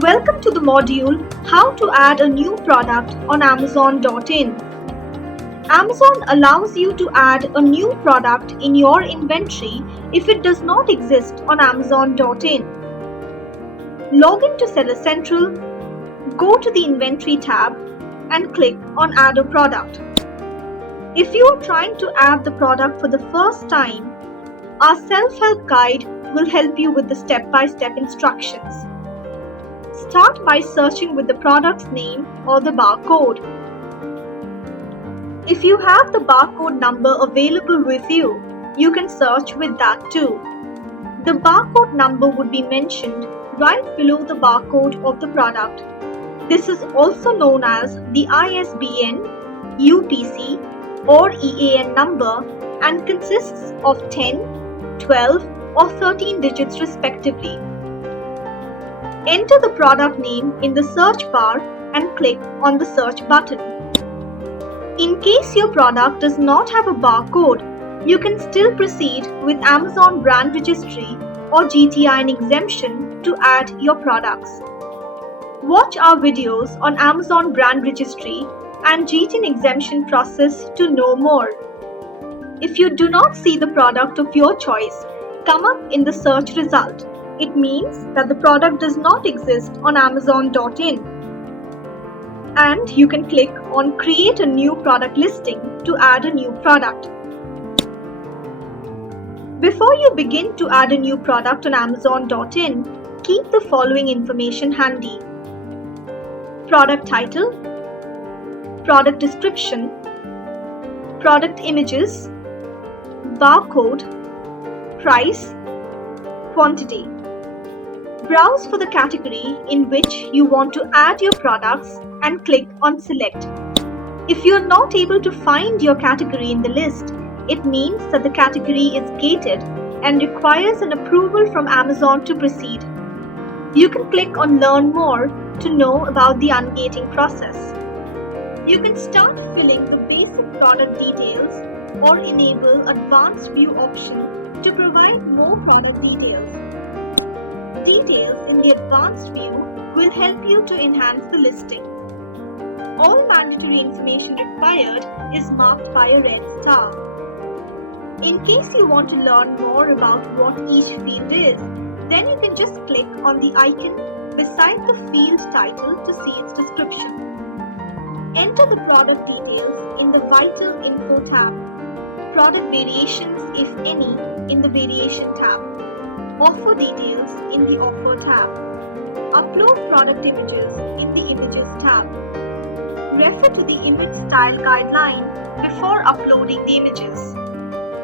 Welcome to the module How to add a new product on Amazon.in. Amazon allows you to add a new product in your inventory if it does not exist on Amazon.in. Log into Seller Central, go to the Inventory tab and click on Add a Product. If you are trying to add the product for the first time, our self-help guide will help you with the step-by-step instructions. Start by searching with the product's name or the barcode. If you have the barcode number available with you, you can search with that too. The barcode number would be mentioned right below the barcode of the product. This is also known as the ISBN, UPC, or EAN number and consists of 10, 12, or 13 digits respectively. Enter the product name in the search bar and click on the search button. In case your product does not have a barcode, you can still proceed with Amazon Brand Registry or GTIN exemption to add your products. Watch our videos on Amazon Brand Registry and GTIN exemption process to know more. If you do not see the product of your choice come up in the search result, it means that the product does not exist on Amazon.in. And you can click on Create a New Product Listing to add a new product. Before you begin to add a new product on Amazon.in, keep the following information handy: product title, product description, product images, barcode, price, quantity. Browse for the category in which you want to add your products and click on Select. If you are not able to find your category in the list, it means that the category is gated and requires an approval from Amazon to proceed. You can click on Learn More to know about the ungating process. You can start filling the basic product details or enable Advanced View option to provide more product details. Details in the Advanced View will help you to enhance the listing. All mandatory information required is marked by a red star. In case you want to learn more about what each field is, then you can just click on the icon beside the field title to see its description. Enter the product details in the Vital Info tab, product variations if any in the Variation tab, offer details in the Offer tab, upload product images in the Images tab. Refer to the image style guideline before uploading the images.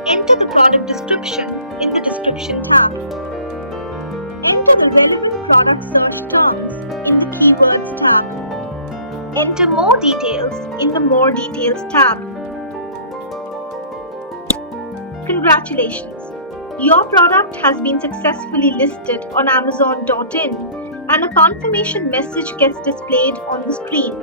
Enter the product description in the Description tab. Enter the relevant product search terms in the Keywords tab. Enter more details in the More Details tab. Congratulations! Your product has been successfully listed on Amazon.in and a confirmation message gets displayed on the screen.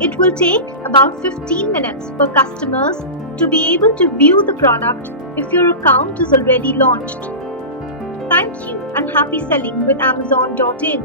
It will take about 15 minutes for customers to be able to view the product if your account is already launched. Thank you and happy selling with Amazon.in.